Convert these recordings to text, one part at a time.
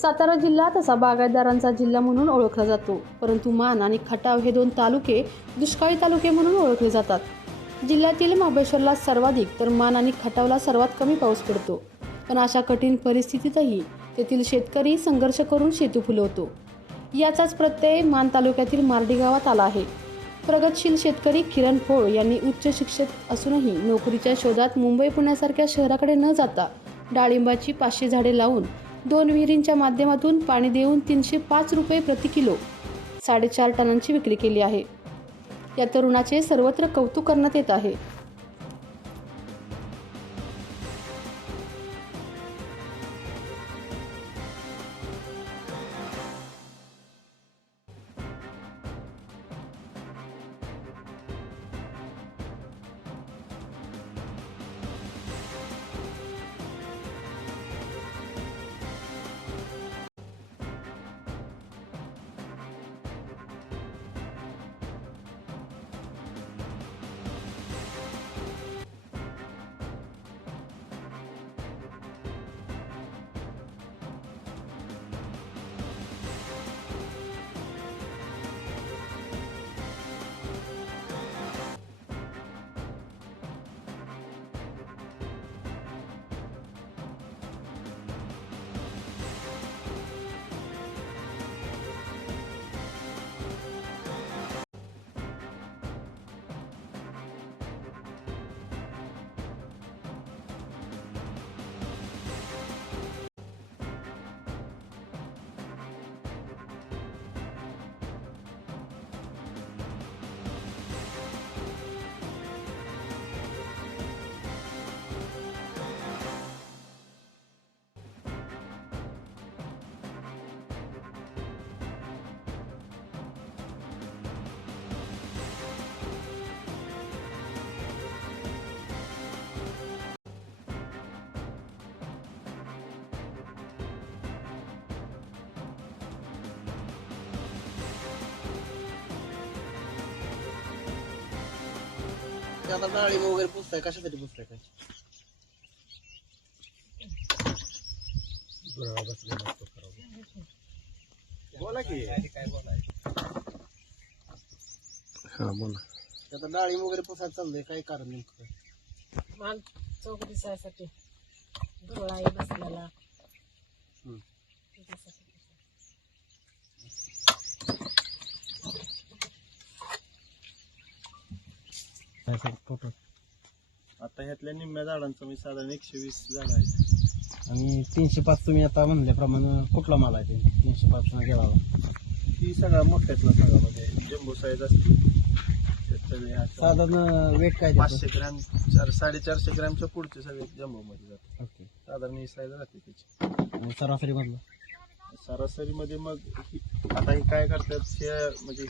सातारा जिल्हा तसा बागायतदारांचा जिल्हा म्हणून ओळखला जातो, परंतु मान आणि खटाव हे दोन तालुके दुष्काळी तालुके म्हणून ओळखले जातात. जिल्ह्यातील महाबळेश्वरला सर्वाधिक तर मान आणि खटावला सर्वात कमी पाऊस पडतो. पण अशा कठीण परिस्थितीतही तेथील शेतकरी संघर्ष करून शेती फुलवतो. याचाच प्रत्यय मान तालुक्यातील मार्डी गावात आला आहे. प्रगतशील शेतकरी किरण फोळ यांनी उच्च शिक्षित असूनही नोकरीच्या शोधात मुंबई पुण्यासारख्या शहराकडे न जाता डाळिंबाची 500 झाडे लावून 2 विहिरींच्या माध्यमातून पाणी देऊन 305 रुपये प्रति किलो 4.5 टनांची विक्री केली आहे. या तरुणाचे सर्वत्र कौतुक करण्यात येत आहे. आता डाळिंब वगैरे पुसताय, कशासाठी पुसताय काय? बोला की काय बोलाय. हा बोला. आता डाळिंब वगैरे पुसायला चाललंय, काय कारण नेमकं? माल चौक दिसायसाठी डोळा बसलेला आता ह्यातल्या निम्म्या झाडांचं मी साधारण 120 झाड आहेत. आणि 305 तुम्ही आता म्हणल्याप्रमाणे कुठला माल आहे ते 305 गेला? ही सगळा मोठ्यातला सगळा म्हणजे जम्बो साईज असते. साधारण वेट काय? 500 ग्रॅम 450 ग्रॅमच्या पुढचे सगळे जम्बो मध्ये जातात. ओके. साधारण ही साईज राहते त्याची. सरासरी मधलं सरासरी मध्ये मग आता हे काय करतात, हे म्हणजे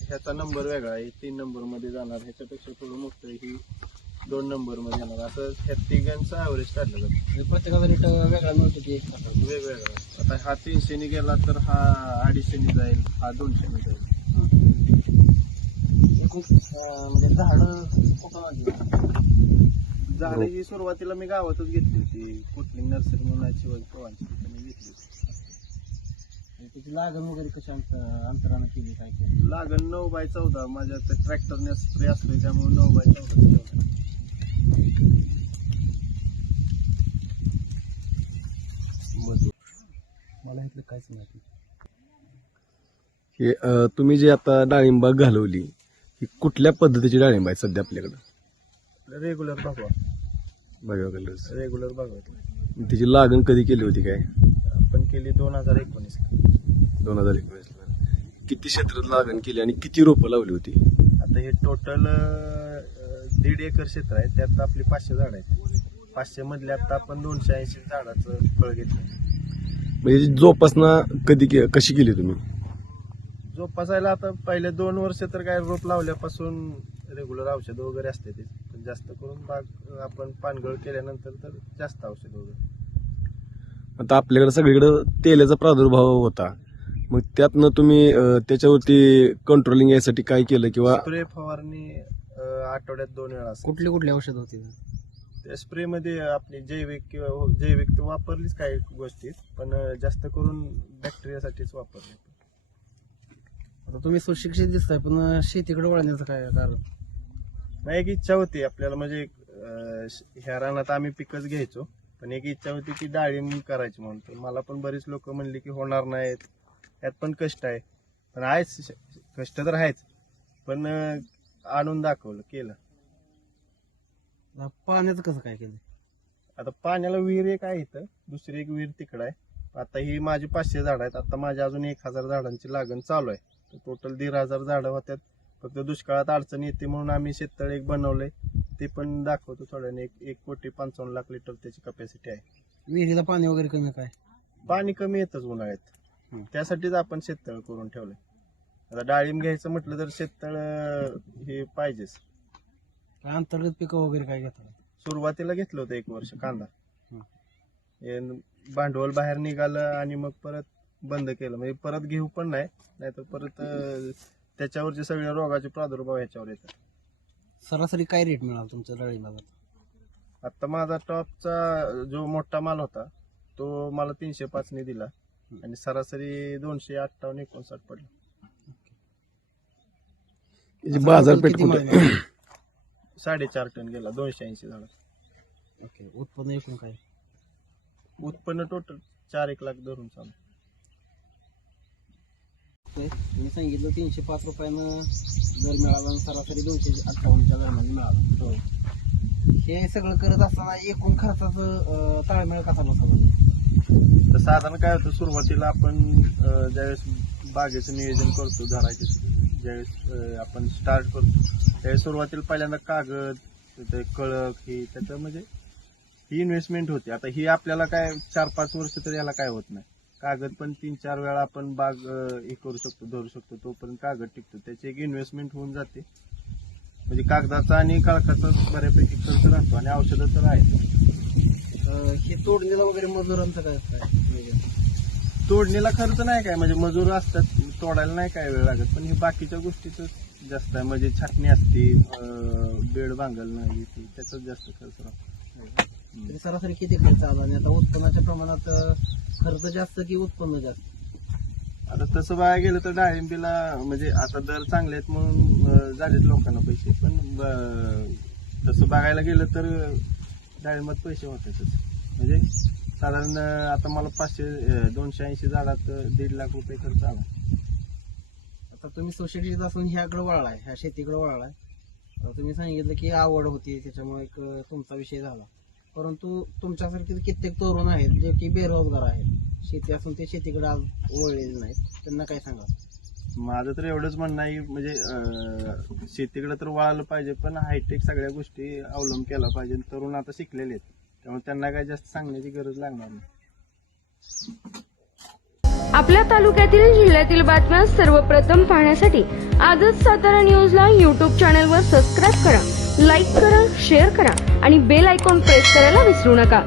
ह्याचा नंबर वेगळा आहे, 3 नंबर मध्ये जाणार, ह्याच्यापेक्षा थोडं मोठं ही 2 नंबर मध्ये येणार, असं ह्या तिघांचा ऍव्हरेज काढलं जातं. प्रत्येकाचा रेट वेगळा मिळतो की वेगवेगळा. आता हा 300 ने गेला तर हा 250 ने जाईल, हा 200 ने जाईल. म्हणजे झाडं ही सुरुवातीला मी गावातच घेतली होती. कुठली नर्सरी म्हणून आहे, शिवाजी पवारांची, तिथं मी घेतली होती. त्याची लागण वगैरे कशा अंतरानं केली, काय केली? लागण 9x14. माझ्या ट्रॅक्टरने स्प्रे असले त्यामुळे 9x14. मला इथलं काहीच माहिती. हे तुम्ही जे आता डाळिंबाग घालवली ही कुठल्या पद्धतीची डाळिंब आहे सध्या आपल्याकडं? रेग्युलर भागवा, बघा. रेग्युलर भागवा. तिची लागण कधी केली होती काय? आपण केली 2019. 2019 ला. किती क्षेत्रात लागण केली आणि किती रोपं लावली होती? आता हे टोटल 1.5 एकर क्षेत्र आहे, त्यात आपली 500 झाड आहेत. 500 मधले आता आपण 280 झाडाचं फळ घेतलं. म्हणजे जोपासना कशी केली तुम्ही? जोपासायला आता पहिले 2 वर्ष तर काय रोप लावल्यापासून रेग्युलर औषध वगैरे असते ते, पण जास्त करून बाग आपण पानगळ केल्यानंतर तर जास्त औषध वगैरे. आता आपल्याकडे सगळीकडे तेलाचा प्रादुर्भाव होता, मग त्यातनं तुम्ही त्याच्यावरती कंट्रोलिंग यासाठी काय केलं किंवा? स्प्रे फवारणी आठवड्यात 2 वेळा असते. कुठली कुठली औषध होती? त्या स्प्रे मध्ये आपली जैविक किंवा जैविक तर वापरलीच काही गोष्टी, पण जास्त करून बॅक्टेरियासाठीच वापरले. आता तुम्ही सुशिक्षित दिसताय, पण शेतीकडे वळण्याचं काय कारण? नाही, एक इच्छा होती आपल्याला, म्हणजे ह्या रानात आम्ही पिकच घ्यायचो, पण एक इच्छा होती की डाळिंब करायची म्हणून. तर मला पण बरीच लोक म्हणली की होणार नाहीत, यात पण कष्ट आहे. पण आहेच, कष्ट तर आहेच, पण आणून दाखवलं, केलं. पाण्याचं कसं काय केलं? आता पाण्याला विहीर एक आहे इथं, दुसरी एक विहीर तिकडं आहे. आता ही माझी 500 झाडं आहेत. आता माझी अजून 1000 झाडांची लागण चालू आहे. तर टोटल 1500 झाडं होत्यात. फक्त दुष्काळात अडचण येते म्हणून आम्ही शेततळे एक बनवलंय, ते पण दाखवतो थोड्याने. 1,55,00,000 लिटर त्याची कपॅसिटी आहे. विहिरीला पाणी वगैरे कमी काय? पाणी कमी येतच उन्हाळ्यात, त्यासाठीच आपण शेततळ करून ठेवलंय. आता डाळिंब घ्यायचं म्हटलं तर शेततळ हे पाहिजेच. काय अंतर्गत पिकं वगैरे काय घेतात? सुरुवातीला घेतलं होतं 1 वर्ष कांदा, भांडवल बाहेर निघालं आणि मग परत बंद केलं. म्हणजे परत घेऊ पण नाहीतर परत त्याच्यावरचे सगळे रोगाचे प्रादुर्भाव ह्याच्यावर येतात. सरासरी काय रेट मिळाला तुमच्या डाळिंबाला? आता माझा टॉपचा जो मोठा माल होता तो मला 305 ने दिला आणि सरासरी 258-59 पडला. याची बाजारपेठ किती कुठे? मिळाला? 4.5 टन गेला 280 झाला. ओके. उत्पन्न एकूण काय? उत्पन्न टोटल 4-1 लाख धरून चालू. तुम्ही सांगितलं 305 रुपयानं दर मिळाला आणि सरासरी 258च्या दरम्यान मिळाला. हो. हे सगळं करत असताना एकूण खर्चाचं ताळमेळ कसा बसवला? तर साधारण काय होतं, सुरुवातीला आपण ज्यावेळेस बागेचं नियोजन करतो, धरायचे ज्यावेळेस आपण स्टार्ट करतो त्यावेळेस सुरुवातीला पहिल्यांदा कागद, ते कळक, ही त्याचं म्हणजे ही इन्व्हेस्टमेंट होती. आता ही आपल्याला काय 4-5 वर्ष तर याला काय होत नाही. कागद पण 3-4 वेळा आपण बाग हे करू शकतो, धरू शकतो, तोपर्यंत कागद टिकतो. त्याची एक इन्व्हेस्टमेंट होऊन जाते. म्हणजे कागदाचा आणि काळखाचा बऱ्यापैकी खर्च राहतो आणि औषधं तर आहे. हे तोडणीला वगैरे मजुरांचं काय? तोडणीला खर्च नाही काय, म्हणजे मजूर असतात, तोडायला नाही काय वेळ लागत, पण हे बाकीच्या गोष्टीच जास्त आहे. म्हणजे छाटणी असते, बेड बांगलणं, त्याचाच जास्त खर्च राहतो. तरी सरासरी किती खर्च आला आणि आता उत्पन्नाच्या प्रमाणात खर्च जास्त की उत्पन्न जास्त? आता तसं बघायला गेलं तर डाळिंबीला म्हणजे आता दर चांगले आहेत म्हणून झालेत लोकांना पैसे, पण तसं बघायला गेलं तर डाळिंबात पैसे होतातच. म्हणजे साधारण आता मला 280 झाडात 1.5 लाख रुपये खर्च आला. आता तुम्ही सुशिक्षित असून ह्याकडे वळलाय, ह्या शेतीकडे वळलाय. तुम्ही सांगितलं की आवड होती, त्याच्यामुळे एक तुमचा विषय झाला. परंतु तुमच्यासारखे कित्येक तरुण आहेत जे की बेरोजगार आहेत, शेती असून ते शेतीकडे आज वळलेले नाहीत, त्यांना काय सांगा? माझं तर एवढंच म्हणणं आहे, म्हणजे शेतीकडे तर वळालं पाहिजे, पण हायटेक सगळ्या गोष्टी अवलंब केला पाहिजे. तरुण आता शिकलेले आहेत, त्यामुळे त्यांना काय जास्त सांगण्याची गरज लागणार नाही. आपल्या तालुक्यातील जिल्ह्यातील बातम्या सर्वप्रथम पाहण्यासाठी आजच सातारा न्यूजला यूट्यूब चॅनलवर सबस्क्राईब करा, लाईक करा, शेअर करा आणि बेल आयकॉन प्रेस करायला विसरू नका.